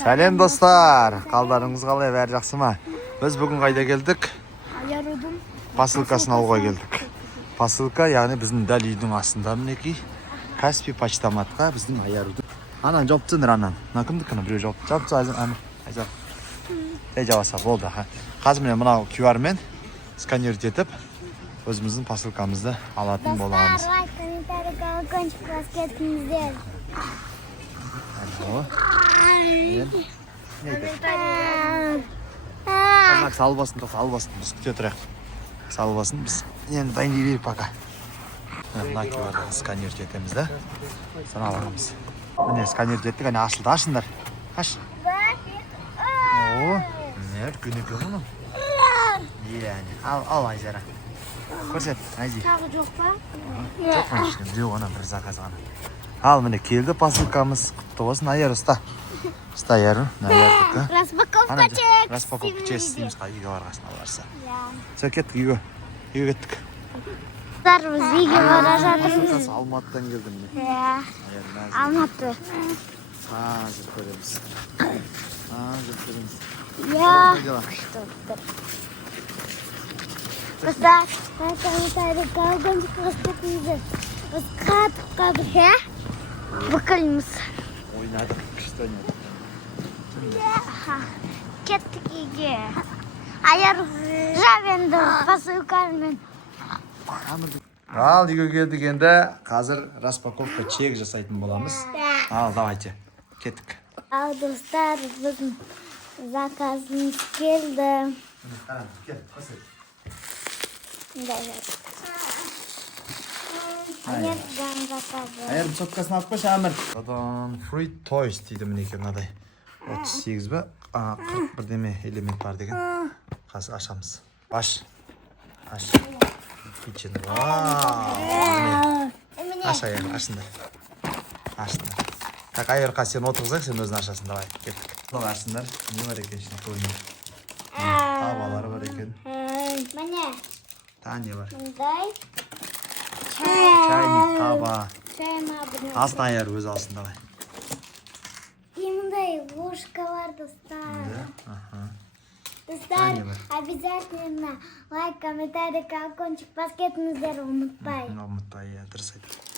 Сәлем достар. Қалдарыңыз қалай, бәрі жақсы ма? Біз бүгін қайда келдік? Аярудың Посылкасын алуға келдік. Посылка, яғни біздің дәл үйдің астында мінекей. Каспий почтаматқа біздің Аярудың. Анан жауаптсыңдар анан. Мына кімдікіні біреу жауапты азыр. Жауаса болды. Қазір міне мынау QR-мен сканер етіп өзіміздің посылкамызды алатын боламыз. Салбасын, біз күте тұрайық. Салбасын, біз енді дайын дейік пока. Мына QR-ды сканер етеміз да. Соны аламыз. Міне сканер еттік, әне ашылды, ашыңдар. Аш. Не, үлкен екен мұның. Ал Айзара. Көрсет, Айзи. тағы жоқ па? Жоқ ма ішінде, біреу ғана бір заказ ғана. Ал міне келді посылкамыз, құтты болсын. Аяр ұста. Ұста Аяру, Аярдікі. Распаковка чек. Распаковка чек істейміз, үйге барғасын аларса. Сол кеттік үйге. Үйге кеттік. Біз үйге бара жатырмыз. Посылкасы Алматыдан келді міне. Алматы. Жүріп көреміз. Жүріп көреміз. Достар, комментарий қалғанды қастықыңызды. Біз қатып, бүкіліміз. Ойнадық, күшті ойнадық. Кеттік үйге. Аяр жавенді посылкармен. Ал үйге келдік енді, қазір распаковка чек жасайтын боламыз. Ал, давайте, кеттік. Ал достар, біздің заказымыз келді. Аярдан заказы. Аярдың соткасын алып қойшы, Әмір. Одан Fruit Toys дейді мінеке мынадай. 38 ба? 41 деме элемент бар деген. Қазір ашамыз. Аш. Kitchen. Аш Аяр, ашыңдар. Ашыңдар. Так, Аярға сен отырғызайық, сен өзін ашасың, давай, кеттік. Бұл ашыңдар, не бар екен ішінде көйіне? Табалары бар екен. Міне. Тағы не бар? Мындай. Чайник, таба. Чайма. Асын Аяр өзі алсын, давай. И мындай ложка бар, достар. Достар, обязательно лайк, комментарий, колокольчик, баскетіңіздер ұмытпай. Ұмытпай, дұрыс айтты.